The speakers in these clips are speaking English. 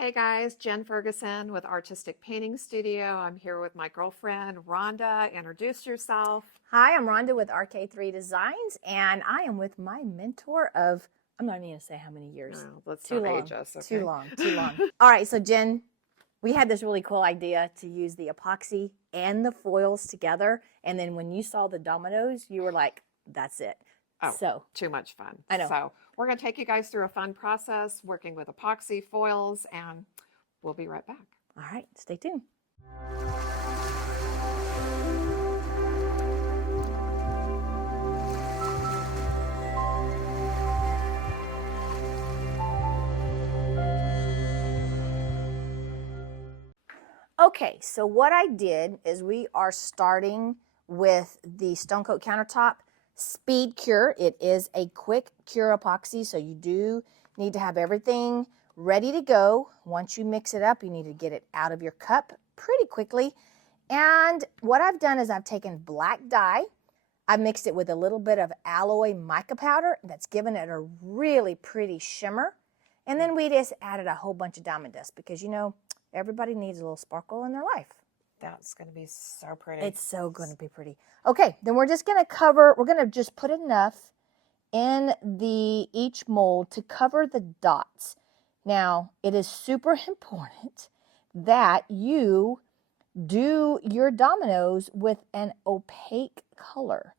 Hey guys, Jen Ferguson with Artistic Painting Studio. I'm here with my girlfriend, Rhonda. Introduce yourself. Hi, I'm Rhonda with RK3 Designs, and I am with my mentor of, I'm not even going to say how many years. Let's Too not age long, us, okay? too long, too long. All right, so Jen, we had this really cool idea to use the epoxy and the foils together, and then when you saw the Dominoes, you were like, that's it. Oh, So, too much fun. I know. So we're going to take you guys through a fun process working with epoxy foils, and we'll be right back. All right, stay tuned. Okay, so what I did is we are starting with the Stone Coat Countertop Speed Cure. It is a quick cure epoxy, so you do need to have everything ready to go. Once you mix it up, you need to get it out of your cup pretty quickly. And what I've done is I've taken black dye. I've mixed it with a little bit of alloy mica powder. That's given it a really pretty shimmer. And then we just added a whole bunch of diamond dust because, you know, everybody needs a little sparkle in their life. That's going to be so pretty. It's so going to be pretty. Okay, then we're just going to cover, we're going to just put enough in each mold to cover the dots. Now, it is super important that you do your dominoes with an opaque color,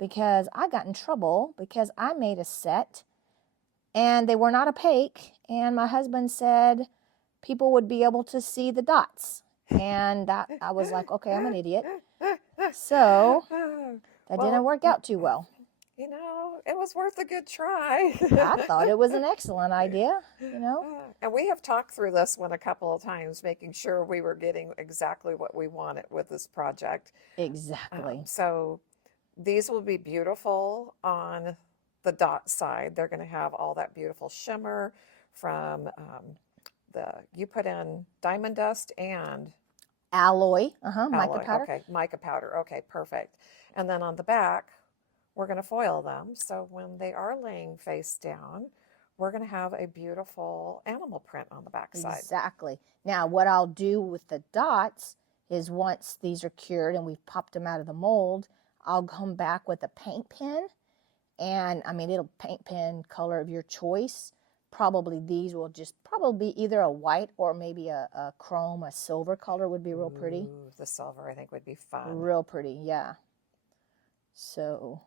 because I got in trouble because I made a set and they were not opaque, and my husband said people would be able to see the dots, and that I was like, okay, I'm an idiot. So that didn't work out too well. You know, it was worth a good try. I thought it was an excellent idea, you know. And we have talked through this one a couple of times, making sure we were getting exactly what we wanted with this project. Exactly. So these will be beautiful on the dot side. They're going to have all that beautiful shimmer from you put in diamond dust and alloy, mica powder. Okay, mica powder. Okay, perfect. And then on the back, we're going to foil them. So when they are laying face down, we're going to have a beautiful animal print on the back side. Exactly. Now, what I'll do with the dots is once these are cured and we've popped them out of the mold, I'll come back with a paint pen. And I mean, it'll paint pen color of your choice. Probably these will just probably be either a white or maybe a chrome, a silver color would be real pretty. Ooh, the silver I think would be fun. Real pretty, yeah. So.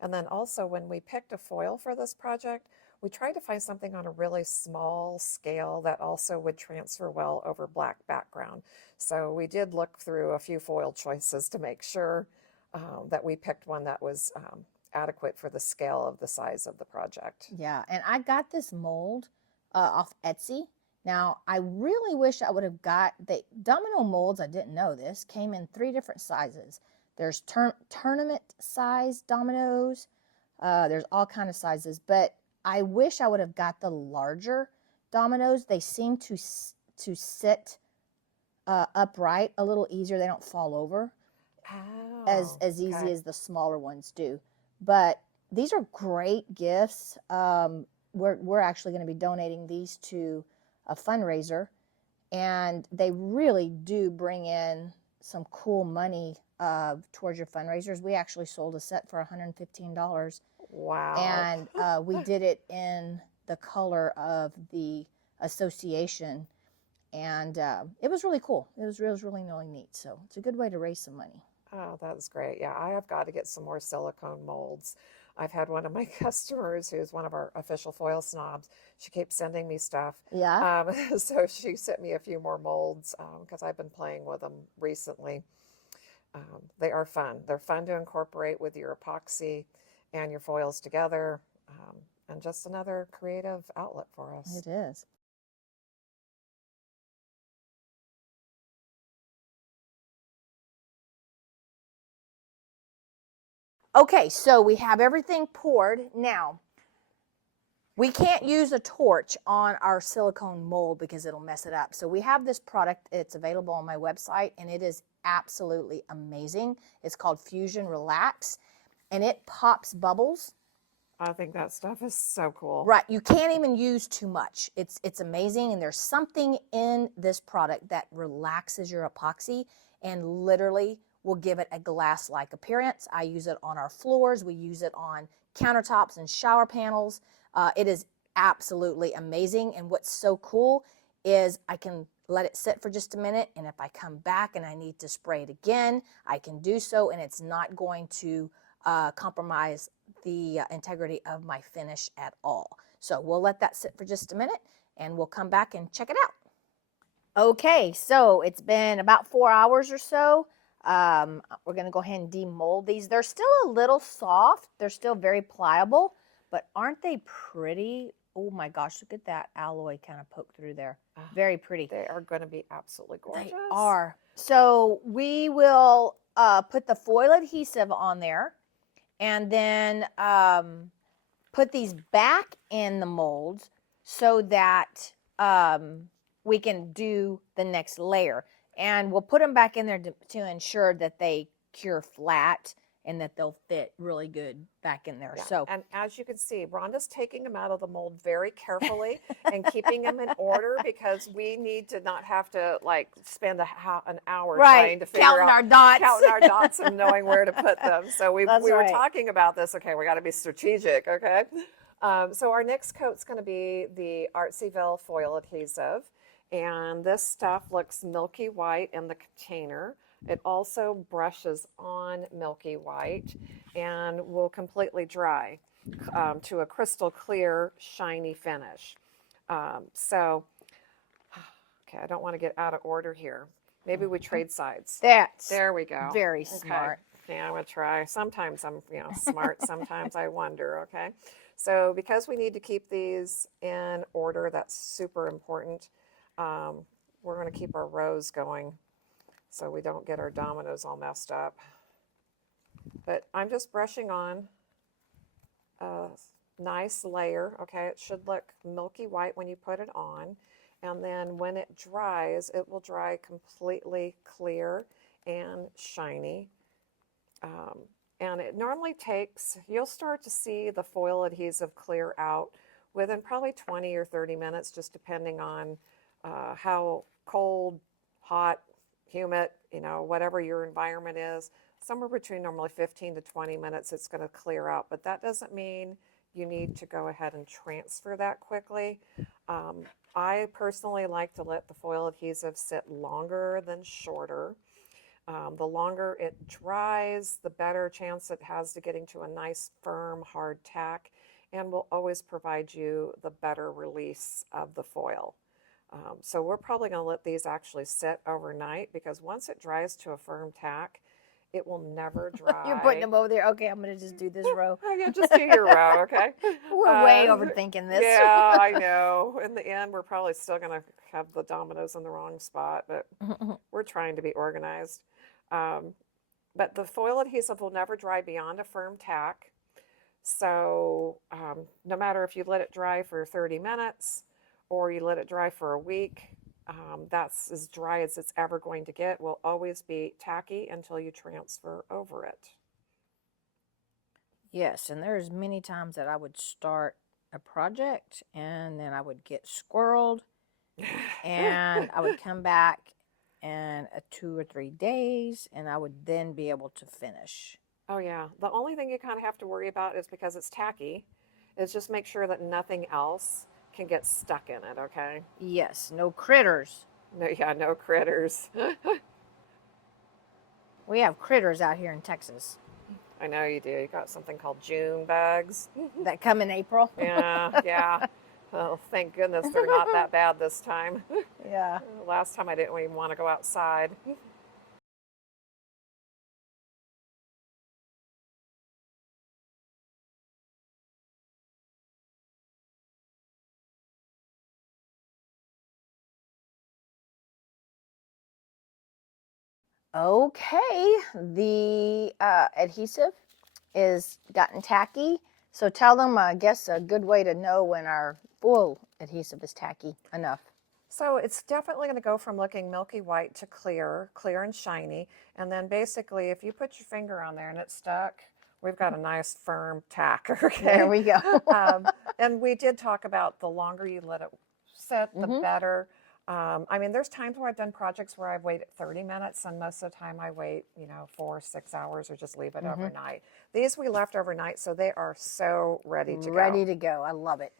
And then also when we picked a foil for this project, we tried to find something on a really small scale that also would transfer well over black background. So we did look through a few foil choices to make sure that we picked one that was adequate for the scale of the size of the project. Yeah, and I got this mold off Etsy. Now, I really wish I would have got the domino molds. I didn't know this came in 3 different sizes. There's tournament size dominoes. There's all kind of sizes, but I wish I would have got the larger dominoes. They seem to sit upright a little easier. They don't fall over as easy as the smaller ones do. But these are great gifts. We're actually going to be donating these to a fundraiser, and they really do bring in some cool money towards your fundraisers. We actually sold a set for $115. Wow. And we did it in the color of the association, and it was really cool. It was really neat. So it's a good way to raise some money. Oh, that's great. Yeah, I have got to get some more silicone molds. I've had one of my customers who's one of our official foil snobs. She keeps sending me stuff. Yeah. So she sent me a few more molds because I've been playing with them recently. They are fun. They're fun to incorporate with your epoxy and your foils together, and just another creative outlet for us. It is. Okay, so we have everything poured. Now, we can't use a torch on our silicone mold because it'll mess it up. So we have this product. It's available on my website, and it is absolutely amazing. It's called Fusion Relax, and it pops bubbles I think that stuff is so cool. Right. You can't even use too much. It's amazing. And there's something in this product that relaxes your epoxy and literally will give it a glass-like appearance. I use it on our floors. We use it on countertops and shower panels. It is absolutely amazing. And what's so cool is I can let it sit for just a minute. And if I come back and I need to spray it again, I can do so. And it's not going to compromise the integrity of my finish at all. So we'll let that sit for just a minute and we'll come back and check it out. Okay, so it's been about 4 hours or so. We're going to go ahead and demold these. They're still a little soft. They're still very pliable, but aren't they pretty? Oh my gosh, look at that alloy kind of poke through there. Very pretty. They are going to be absolutely gorgeous. They are. So we will put the foil adhesive on there and then put these back in the molds so that we can do the next layer. And we'll put them back in there to ensure that they cure flat and that they'll fit really good back in there. Yeah. So, and as you can see, Rhonda's taking them out of the mold very carefully and keeping them in order because we need to not have to like spend an hour trying to figure counting out our dots, counting our dots and knowing where to put them. So we That's were right. talking about this. Okay, we got to be strategic. Okay, so our next coat's going to be the Artsyville foil adhesive, and this stuff looks milky white in the container. It also brushes on milky white and will completely dry to a crystal clear, shiny finish. So, okay, I don't want to get out of order here. Maybe we trade sides. There we go. Very smart. Yeah, I'm going to try. Sometimes I'm, smart. Sometimes I wonder, okay? So because we need to keep these in order, that's super important. We're going to keep our rows going so we don't get our dominoes all messed up. But I'm just brushing on a nice layer, okay? It should look milky white when you put it on. And then when it dries, it will dry completely clear and shiny. And it normally takes, you'll start to see the foil adhesive clear out within probably 20 or 30 minutes, just depending on how cold, hot, humid, whatever your environment is. Somewhere between normally 15 to 20 minutes, it's going to clear out. But that doesn't mean you need to go ahead and transfer that quickly. I personally like to let the foil adhesive sit longer than shorter. The longer it dries, the better chance it has to getting to a nice, firm, hard tack, and will always provide you the better release of the foil. So we're probably going to let these actually sit overnight because once it dries to a firm tack, it will never dry. You're putting them over there. Okay, I'm going to just do this row. Yeah, just do your row, okay? We're way overthinking this. Yeah, I know. In the end, we're probably still going to have the dominoes in the wrong spot, but we're trying to be organized. But the foil adhesive will never dry beyond a firm tack. So no matter if you let it dry for 30 minutes or you let it dry for a week, that's as dry as it's ever going to get. Will always be tacky until you transfer over it. Yes, and there's many times that I would start a project and then I would get squirreled and I would come back in 2 or 3 days and I would then be able to finish. Oh yeah, the only thing you kind of have to worry about is because it's tacky, is just make sure that nothing else can get stuck in it, okay? Yes, no critters. No, yeah, no critters. We have critters out here in Texas. I know you do. You got something called June bugs. That come in April. Yeah. Well, thank goodness they're not that bad this time. Yeah. Last time I didn't even want to go outside. Okay, the adhesive is gotten tacky. So tell them, I guess, a good way to know when our foil adhesive is tacky enough. So it's definitely going to go from looking milky white to clear and shiny. And then basically, if you put your finger on there and it's stuck We've got a nice firm tack, okay? There we go. And we did talk about the longer you let it sit, the Mm-hmm. better. I mean, there's times where I've done projects where I've waited 30 minutes, and most of the time I wait, 4 or 6 hours, or just leave it Mm-hmm. overnight. These we left overnight, so they are so ready to go. Ready to go. I love it.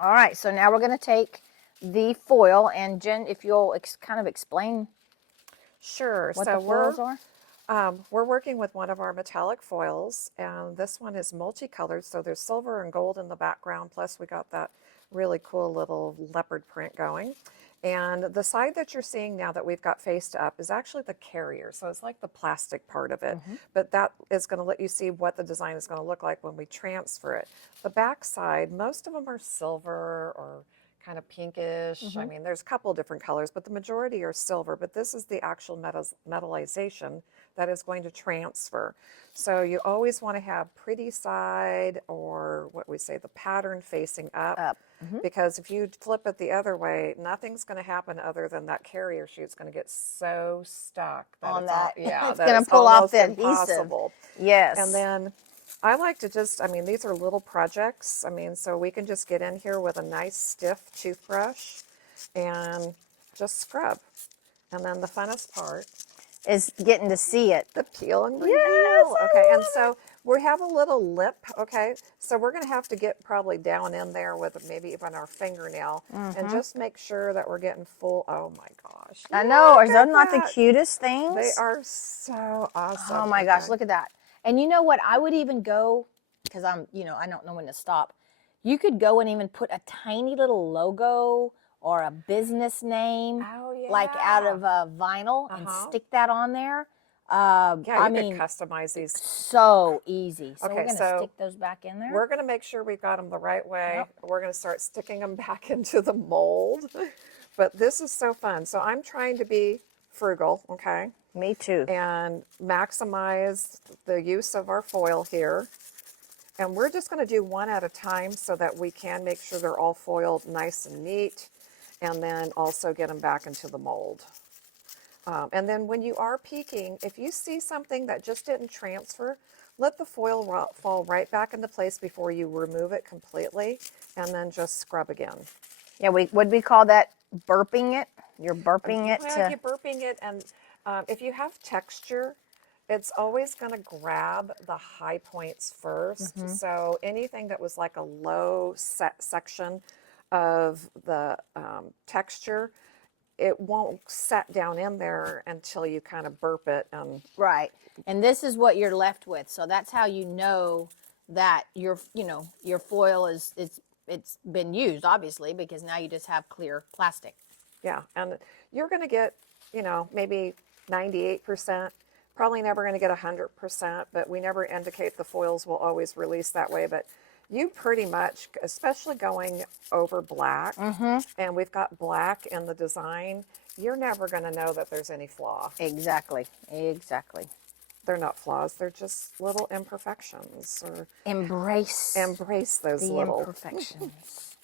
All right, so now we're going to take the foil, and Jen, if you'll kind of explain Sure. what So the foils are. we're working with one of our metallic foils, and this one is multicolored. So there's silver and gold in the background, plus we got that really cool little leopard print going. And the side that you're seeing now that we've got faced up is actually the carrier. So it's like the plastic part of it, but that is going to let you see what the design is going to look like when we transfer it. The back side, most of them are silver or kind of pinkish. I mean, there's a couple of different colors, but the majority are silver. But this is the actual metallization that is going to transfer. So you always want to have pretty side, or what we say, the pattern facing up. Because if you flip it the other way, nothing's going to happen other than that carrier sheet's going to get so stuck that On it's that. yeah, It's that gonna it's pull off almost the adhesive. impossible. Yes. And then I like to just, I mean, these are little projects. I mean, so we can just get in here with a nice stiff toothbrush and just scrub. And then the funnest part, is getting to see it. the peel and reveal. Yes, I Okay, and love so we have a little lip, okay? So we're gonna have to get probably down in there with maybe even our fingernail and just make sure that we're getting full, oh my gosh. I know, Look are those at not the that. cutest things? They are so awesome. Oh my gosh, Okay. look at that. And you know what? I would even go, because I don't know when to stop. You could go and even put a tiny little logo or a business name, Oh, like out yeah. of vinyl, and stick that on there. Yeah, I you mean, could customize these. so easy. So we're Okay, going to so stick those back in there. we're going to make sure we've got them the right way. Yep. We're going to start sticking them back into the mold. But this is so fun. So I'm trying to be frugal, okay, Me too. and maximize the use of our foil here. And we're just going to do one at a time so that we can make sure they're all foiled nice and neat, and then also get them back into the mold. And then when you are peeking, if you see something that just didn't transfer, let the foil fall right back into place before you remove it completely, and then just scrub again. Yeah, would we call that burping it? You're burping it Well, to... you're burping it, and if you have texture, it's always going to grab the high points first. So anything that was like a low section of the texture, it won't set down in there until you kind of burp it. Right. And this is what you're left with. So that's how you know that your foil it's been used, obviously, because now you just have clear plastic. Yeah, and you're going to get, maybe 98%. Probably never going to get 100%, but we never indicate the foils will always release that way. But you pretty much, especially going over black, and we've got black in the design, you're never going to know that there's any flaw. Exactly. They're not flaws, they're just little imperfections. Or Embrace those the little imperfections.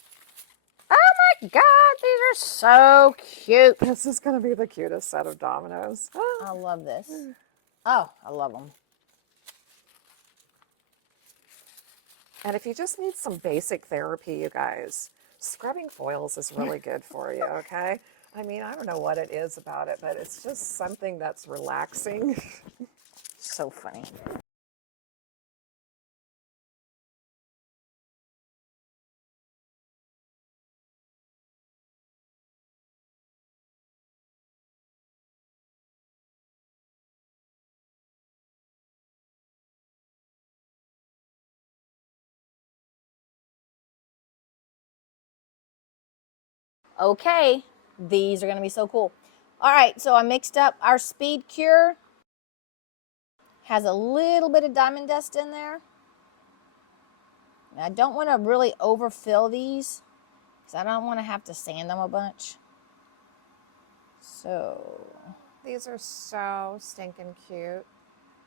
Oh my God, these are so cute. This is going to be the cutest set of Dominoes. I love this. Oh, I love them. And if you just need some basic therapy, you guys, scrubbing foils is really good for you, okay? I mean, I don't know what it is about it, but it's just something that's relaxing. So funny. Okay, these are going to be so cool. All right, so I mixed up our Speed Cure. Has a little bit of diamond dust in there. I don't want to really overfill these because I don't want to have to sand them a bunch. So These are so stinking cute.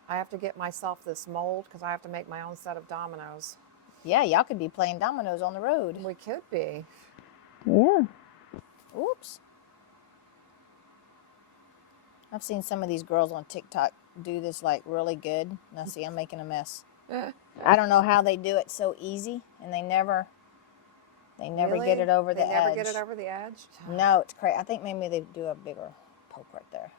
I have to get myself this mold because I have to make my own set of Dominoes. yeah, y'all could be playing dominoes on the road. We could be. Yeah. Oops. I've seen some of these girls on TikTok do this like really good. Now see, I'm making a mess. I don't know how they do it so easy, and they never Really? get it over They the never edge. get it over the edge? No, it's crazy. I think maybe they do a bigger poke right there.